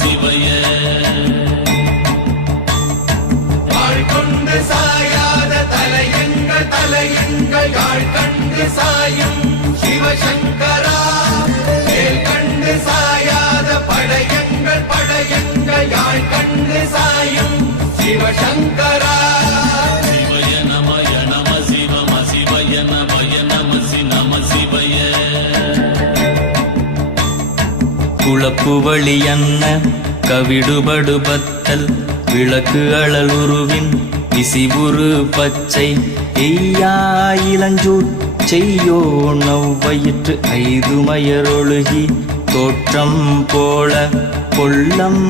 சிவய கொண்டு சாயாத தலையங்கள் தலையங்கள் யாழ் கண்டு சாயும் சிவசங்கரா. வேல் கண்டு சாயாத படையங்கள் படையங்கள் யாழ் கண்டு சாயும் சிவசங்கரா. குளப்புவழி அன்ன கவிடுபடுபத்தல் விளக்கு அழலுருவின் விசிவுரு பச்சை. எய்யா இளஞ்சூர் செய்யோ நவ்வயிற்று ஐது மயரொழுகி தோற்றம் போல கொள்ளம்